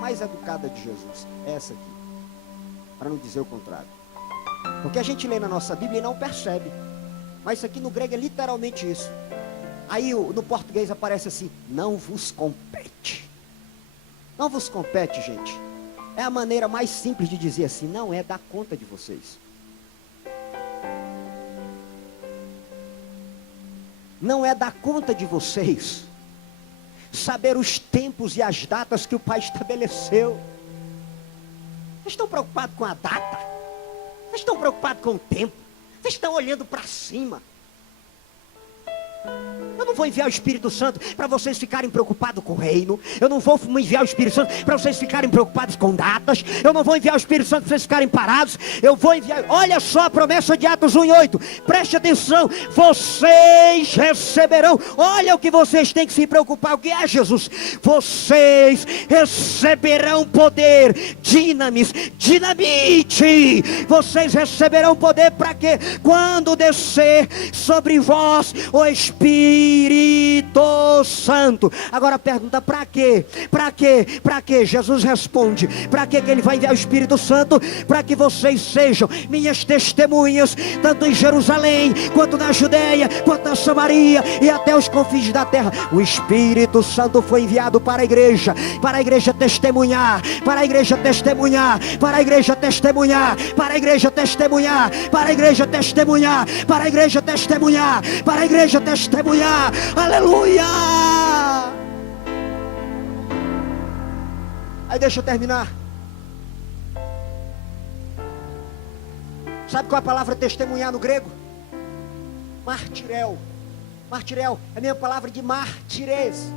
mais educada de Jesus. É essa aqui, para não dizer o contrário. Porque a gente lê na nossa Bíblia e não percebe, mas isso aqui no grego é literalmente isso. Aí no português aparece assim: não vos compete. Não vos compete, gente. É a maneira mais simples de dizer assim: não é da conta de vocês. Não é da conta de vocês saber os tempos e as datas que o Pai estabeleceu. Vocês estão preocupados com a data? Vocês estão preocupados com o tempo? Vocês estão olhando para cima? Eu não vou enviar o Espírito Santo para vocês ficarem preocupados com o reino. Eu não vou enviar o Espírito Santo para vocês ficarem preocupados com datas. Eu não vou enviar o Espírito Santo para vocês ficarem parados. Eu vou enviar, olha só a promessa de Atos 1:8. Preste atenção. Vocês receberão. Olha o que vocês têm que se preocupar. O que é, Jesus? Vocês receberão poder. Dinamite. Vocês receberão poder para quê? Quando descer sobre vós o Espírito Santo. Agora pergunta: para quê? Para quê? Para quê? Jesus responde: para que ele vai enviar o Espírito Santo? Para que vocês sejam minhas testemunhas, tanto em Jerusalém, quanto na Judeia, quanto na Samaria e até os confins da terra. O Espírito Santo foi enviado para a igreja testemunhar, para a igreja testemunhar, para a igreja testemunhar, para a igreja testemunhar, para a igreja testemunhar, para a igreja testemunhar, para a igreja testemunhar. Aleluia! Aí deixa eu terminar. Sabe qual é a palavra testemunhar no grego? Martirel. Martirel é a mesma palavra de mártires.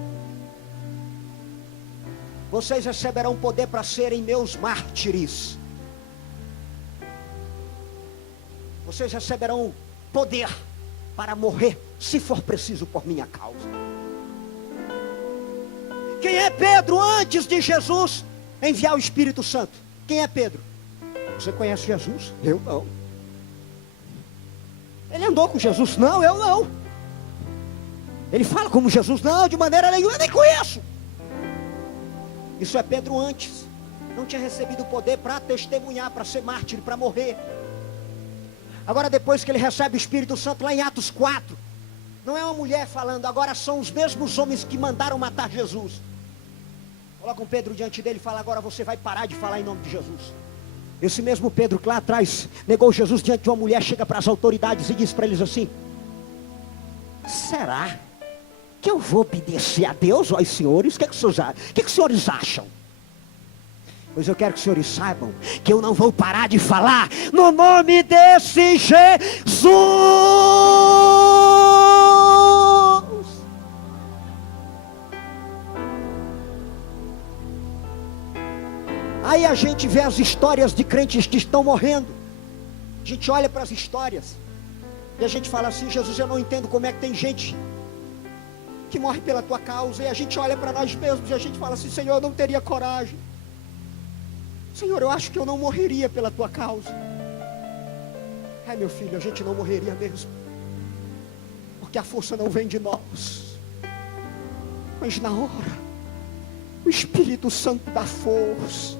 Vocês receberão poder para serem meus mártires. Vocês receberão poder para morrer, se for preciso, por minha causa. Quem é Pedro antes de Jesus enviar o Espírito Santo? Quem é Pedro? Você conhece Jesus? Eu não. Ele andou com Jesus? Não, eu não. Ele fala como Jesus? Não, de maneira nenhuma, eu nem conheço. Isso é Pedro antes. Não tinha recebido o poder para testemunhar, para ser mártir, para morrer. Agora, depois que ele recebe o Espírito Santo, lá em Atos 4, não é uma mulher falando, agora são os mesmos homens que mandaram matar Jesus. Coloca um Pedro diante dele e fala: agora você vai parar de falar em nome de Jesus. Esse mesmo Pedro que lá atrás negou Jesus diante de uma mulher, chega para as autoridades e diz para eles assim: será que eu vou obedecer a Deus ou aos senhores? O que os senhores acham? Pois eu quero que os senhores saibam que eu não vou parar de falar no nome desse Jesus. Aí a gente vê as histórias de crentes que estão morrendo. A gente olha para as histórias e a gente fala assim: Jesus, eu não entendo como é que tem gente que morre pela tua causa. E a gente olha para nós mesmos e a gente fala assim: Senhor, eu não teria coragem. Senhor, eu acho que eu não morreria pela tua causa. É, meu filho, a gente não morreria mesmo, porque a força não vem de nós, mas na hora o Espírito Santo dá força.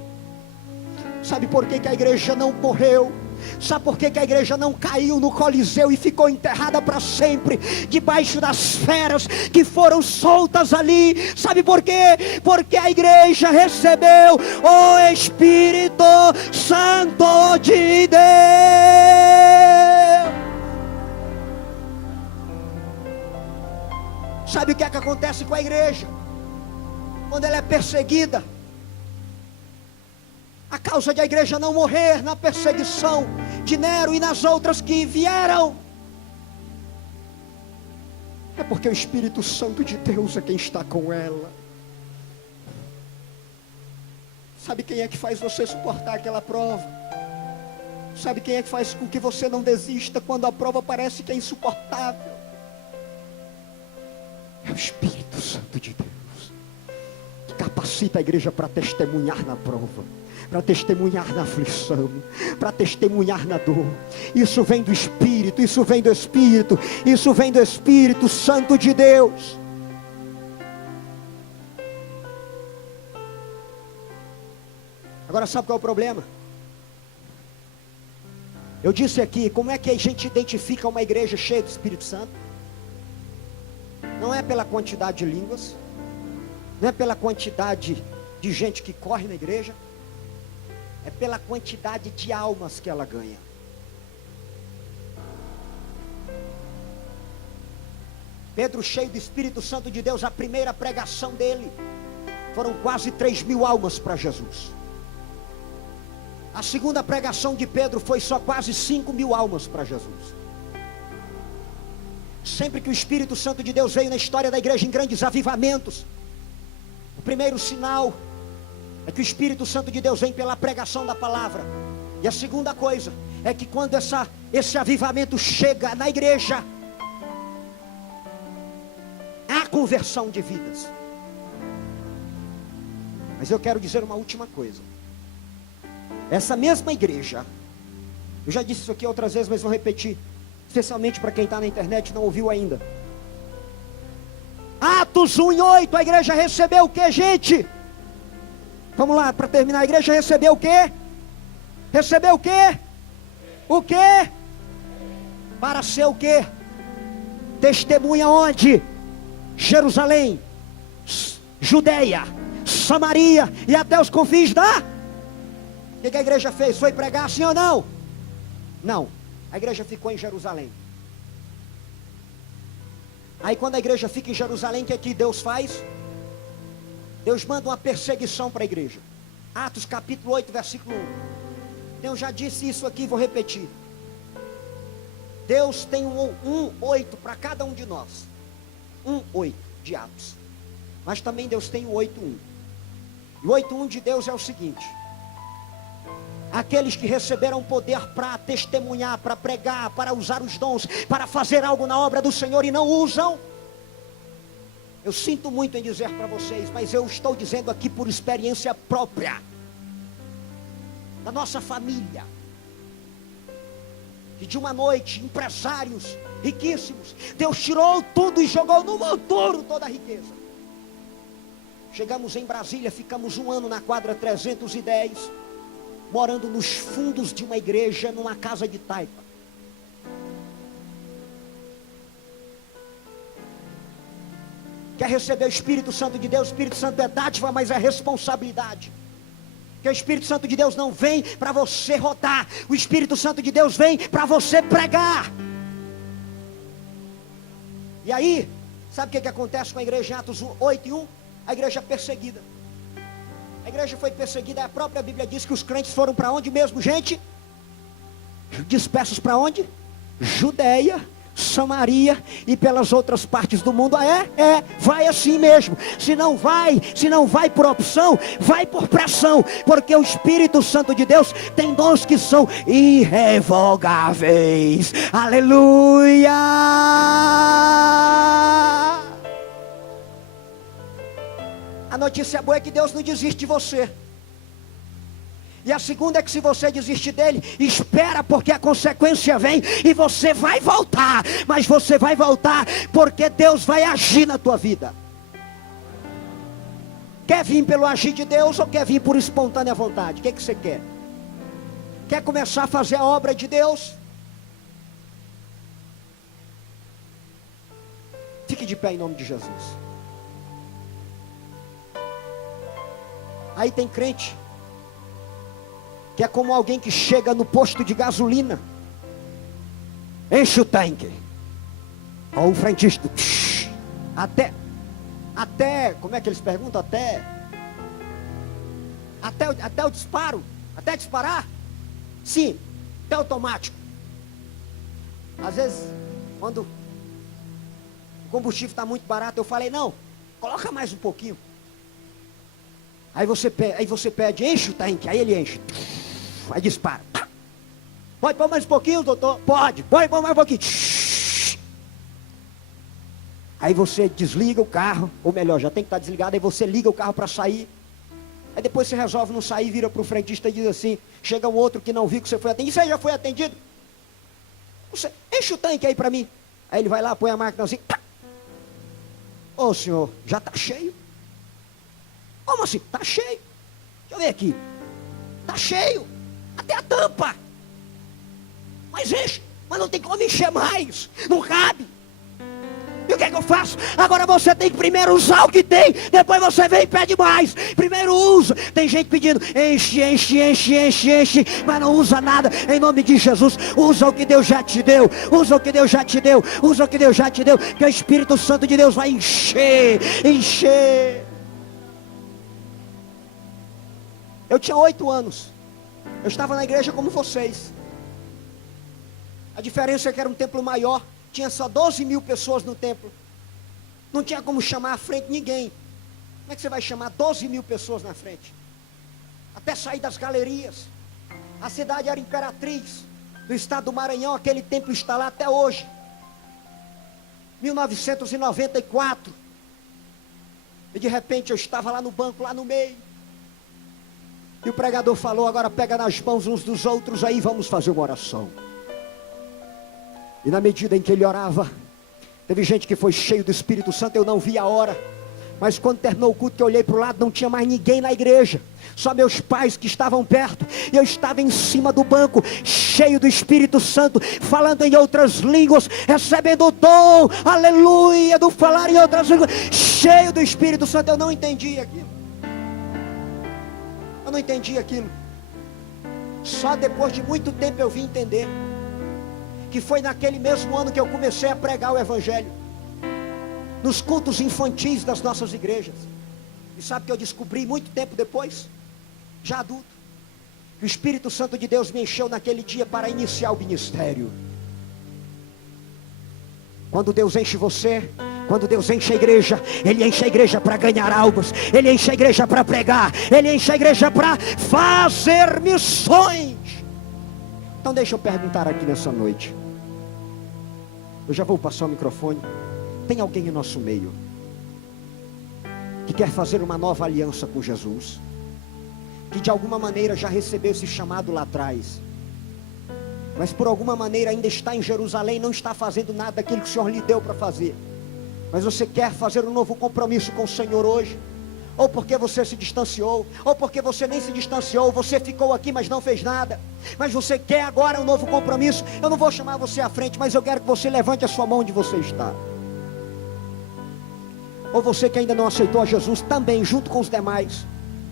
Sabe por que a igreja não morreu? Sabe por que a igreja não caiu no Coliseu e ficou enterrada para sempre debaixo das feras que foram soltas ali? Sabe por quê? Porque a igreja recebeu o Espírito Santo de Deus. Sabe o que é que acontece com a igreja quando ela é perseguida? A causa de a igreja não morrer na perseguição de Nero e nas outras que vieram. É porque o Espírito Santo de Deus é quem está com ela. Sabe quem é que faz você suportar aquela prova? Sabe quem é que faz com que você não desista quando a prova parece que é insuportável? É o Espírito Santo de Deus, que capacita a igreja para testemunhar na prova, para testemunhar na aflição, para testemunhar na dor. Isso vem do Espírito, isso vem do Espírito, isso vem do Espírito Santo de Deus. Agora sabe qual é o problema? Eu disse aqui, como é que a gente identifica uma igreja cheia do Espírito Santo? Não é pela quantidade de línguas, não é pela quantidade de gente que corre na igreja, é pela quantidade de almas que ela ganha. Pedro, cheio do Espírito Santo de Deus, a primeira pregação dele, foram quase 3.000 almas para Jesus. A segunda pregação de Pedro foi só quase 5.000 almas para Jesus. Sempre que o Espírito Santo de Deus veio na história da igreja em grandes avivamentos, o primeiro sinal é que o Espírito Santo de Deus vem pela pregação da palavra. E a segunda coisa é que quando esse avivamento chega na igreja, há conversão de vidas. Mas eu quero dizer uma última coisa. Essa mesma igreja, eu já disse isso aqui outras vezes, mas vou repetir, especialmente para quem está na internet e não ouviu ainda. Atos 1:8, a igreja recebeu o que, gente? Vamos lá, para terminar, a igreja recebeu o que? Recebeu o que? O que? Para ser o que? Testemunha onde? Jerusalém, Judeia, Samaria e até os confins da... O que a igreja fez? Foi pregar, sim ou não? Não, a igreja ficou em Jerusalém. Aí quando a igreja fica em Jerusalém, o que é que Deus faz? Deus manda uma perseguição para a igreja. Atos capítulo 8, versículo 1. Eu já disse isso aqui, vou repetir. Deus tem um 8 para cada um de nós. 8 de Atos. Mas também Deus tem o 8:1. E o 8:1 de Deus é o seguinte: aqueles que receberam poder para testemunhar, para pregar, para usar os dons, para fazer algo na obra do Senhor e não usam. Eu sinto muito em dizer para vocês, mas eu estou dizendo aqui por experiência própria, da nossa família, que de uma noite, empresários riquíssimos, Deus tirou tudo e jogou no monturo toda a riqueza. Chegamos em Brasília, ficamos um ano na quadra 310, morando nos fundos de uma igreja, numa casa de taipa. Quer receber o Espírito Santo de Deus? O Espírito Santo é dádiva, mas é responsabilidade. Porque o Espírito Santo de Deus não vem para você rodar, o Espírito Santo de Deus vem para você pregar. E aí, sabe o que acontece com a igreja em Atos 8:1? A igreja é perseguida. A igreja foi perseguida, a própria Bíblia diz que os crentes foram para onde mesmo, gente? Dispersos para onde? Judeia, Samaria e pelas outras partes do mundo. Vai assim mesmo. Se não vai por opção, vai por pressão, porque o Espírito Santo de Deus tem dons que são irrevogáveis. Aleluia! A notícia boa é que Deus não desiste de você. E a segunda é que se você desistir dele, espera, porque a consequência vem e você vai voltar. Mas você vai voltar porque Deus vai agir na tua vida. Quer vir pelo agir de Deus ou quer vir por espontânea vontade? O que você quer? Quer começar a fazer a obra de Deus? Fique de pé em nome de Jesus. Aí tem crente que é como alguém que chega no posto de gasolina, enche o tanque, ou o frentista, até, como é que eles perguntam? Até o disparo, até disparar? Sim, até automático. Às vezes, quando o combustível está muito barato, eu falei, não, coloca mais um pouquinho. Aí você pede, enche o tanque, aí ele enche. Aí dispara. Pode pôr mais um pouquinho, doutor? Pode pôr mais um pouquinho. Aí você desliga o carro, ou melhor, já tem que estar desligado, aí você liga o carro para sair. Aí depois você resolve não sair, vira para o frentista e diz assim, chega um outro que não viu que você foi atendido. Você já foi atendido? Você enche o tanque aí para mim. Aí ele vai lá, põe a máquina assim. Ô senhor, já está cheio. Como assim? Está cheio. Deixa eu ver aqui. Está cheio. Até a tampa. Mas enche. Mas não tem como encher mais. Não cabe. E o que é que eu faço? Agora você tem que primeiro usar o que tem. Depois você vem e pede mais. Primeiro usa. Tem gente pedindo, enche, enche, enche, enche, enche. Mas não usa nada. Em nome de Jesus, usa o que Deus já te deu. Usa o que Deus já te deu. Usa o que Deus já te deu. Que o Espírito Santo de Deus vai encher. Encher. Eu tinha 8 anos. Eu estava na igreja como vocês. A diferença é que era um templo maior. Tinha só 12 mil pessoas no templo. Não tinha como chamar à frente ninguém. Como é que você vai chamar 12 mil pessoas na frente? Até sair das galerias. A cidade era Imperatriz, do estado do Maranhão. Aquele templo está lá até hoje. 1994. E de repente eu estava lá no banco, lá no meio. E o pregador falou, agora pega nas mãos uns dos outros aí, vamos fazer uma oração. E na medida em que ele orava, teve gente que foi cheio do Espírito Santo, eu não vi a hora. Mas quando terminou o culto, que eu olhei para o lado, não tinha mais ninguém na igreja. Só meus pais que estavam perto. E eu estava em cima do banco, cheio do Espírito Santo, falando em outras línguas, recebendo o dom, aleluia, do falar em outras línguas, cheio do Espírito Santo. Eu não entendi aquilo. Eu não entendi aquilo. Só depois de muito tempo eu vim entender. Que foi naquele mesmo ano que eu comecei a pregar o Evangelho. Nos cultos infantis das nossas igrejas. E sabe que eu descobri muito tempo depois? Já adulto. Que o Espírito Santo de Deus me encheu naquele dia para iniciar o ministério. Quando Deus enche você, quando Deus enche a igreja, Ele enche a igreja para ganhar almas. Ele enche a igreja para pregar. Ele enche a igreja para fazer missões. Então deixa eu perguntar aqui nessa noite. Eu já vou passar o microfone. Tem alguém em nosso meio que quer fazer uma nova aliança com Jesus? Que de alguma maneira já recebeu esse chamado lá atrás, mas por alguma maneira ainda está em Jerusalém, não está fazendo nada daquilo que o Senhor lhe deu para fazer. Mas você quer fazer um novo compromisso com o Senhor hoje? Ou porque você se distanciou, ou porque você nem se distanciou, você ficou aqui mas não fez nada, mas você quer agora um novo compromisso. Eu não vou chamar você à frente, mas eu quero que você levante a sua mão onde você está. Ou você que ainda não aceitou a Jesus também, junto com os demais,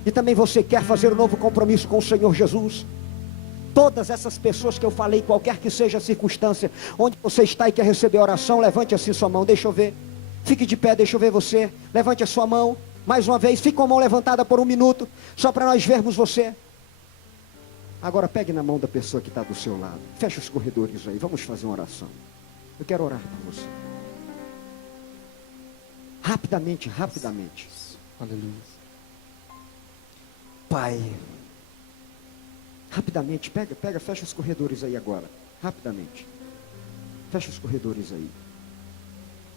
e também você quer fazer um novo compromisso com o Senhor Jesus. Todas essas pessoas que eu falei, qualquer que seja a circunstância, onde você está e quer receber oração, levante assim sua mão, deixa eu ver. Fique de pé, deixa eu ver você. Levante a sua mão. Mais uma vez, fique com a mão levantada por 1 minuto, só para nós vermos você. Agora pegue na mão da pessoa que está do seu lado. Feche os corredores aí, vamos fazer uma oração. Eu quero orar por você. Rapidamente, rapidamente. Aleluia. Pai, rapidamente, pega, fecha os corredores aí agora. Rapidamente. Fecha os corredores aí.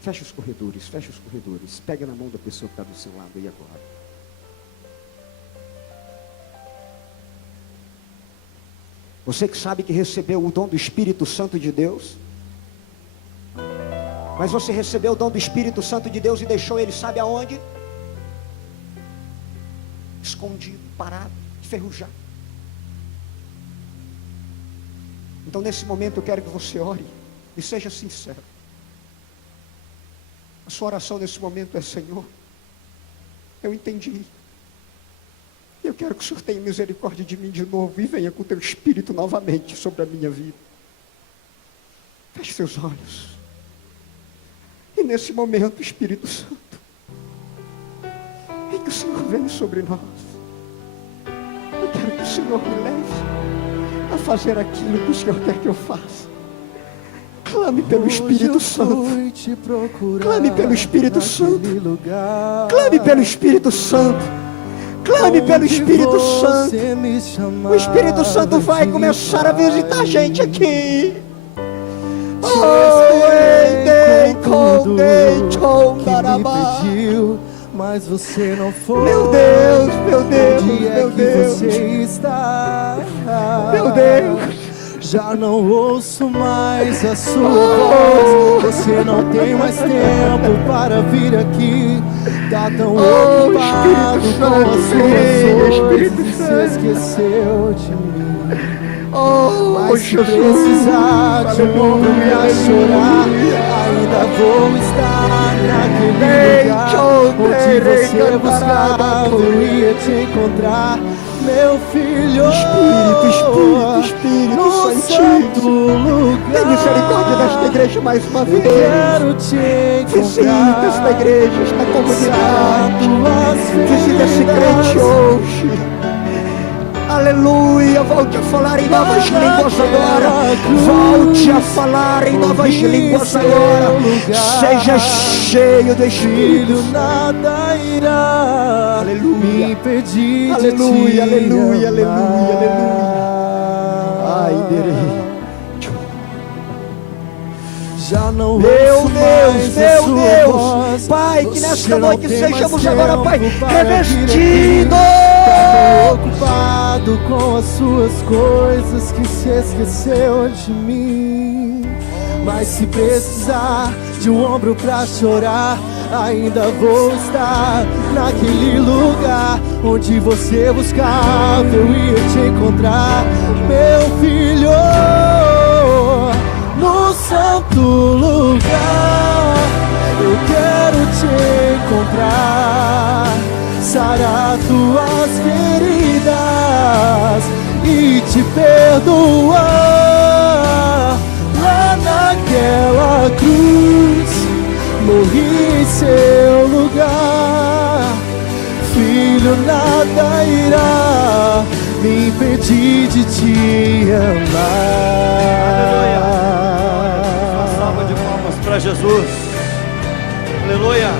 Fecha os corredores, fecha os corredores. Pega na mão da pessoa que está do seu lado aí agora. Você que sabe que recebeu o dom do Espírito Santo de Deus, mas você recebeu o dom do Espírito Santo de Deus e deixou ele, sabe aonde? Escondido, parado, enferrujado. Então nesse momento eu quero que você ore e seja sincero. A sua oração nesse momento é: Senhor, eu entendi. Eu quero que o Senhor tenha misericórdia de mim de novo e venha com o teu Espírito novamente sobre a minha vida. Feche seus olhos. E nesse momento, Espírito Santo, em que o Senhor venha sobre nós. Eu quero que o Senhor me leve. a fazer aquilo que o Senhor quer que eu faça. Clame pelo Espírito Santo. Clame pelo Espírito Santo. Clame pelo Espírito Santo. Clame pelo Espírito Santo. O Espírito Santo vai começar a visitar a gente aqui. Mas você não foi. Meu Deus, meu Deus, Onde é meu que Deus. você está? Meu Deus. Já não ouço mais a sua voz. Você não tem mais tempo para vir aqui. Tá tão ocupado Espírito com Santo, as vem, suas Espírito coisas e se Santo. esqueceu de mim. Oh, Mas se Jesus. precisar de um ombro pra chorar, ainda vou estar naquele lugar onde você buscava, eu ia te encontrar, meu filho. Espírito no Santíssimo. santo lugar. Tem misericórdia desta igreja mais uma Eu vez. quero te Visita encontrar. esta igreja, esta comunidade. Tuas Visita esse crente feridas. hoje. Aleluia, volte a falar em novas línguas agora. Volte a falar em novas línguas agora. Seja cheio do Espírito. Filho, nada irá Aleluia. me impedir de Aleluia, te aleluia, amar. aleluia, aleluia. Ai, Derei. Já não Meu ouço Deus, mais a meu sua Deus. voz. Pai, que Você nesta não noite tem sejamos mais agora, Pai, tempo para vir aqui. revestidos. Tá tão ocupado com as suas coisas que se esqueceu de mim. Mas se precisar de um ombro pra chorar, ainda vou estar naquele lugar onde você buscava, eu ia te encontrar, meu filho, no santo lugar. Eu quero te encontrar, sarar tuas feridas e te perdoar. Lá naquela cruz morri em seu lugar. Filho, nada irá me impedir de te amar. Uma salva de palmas para Jesus. Aleluia.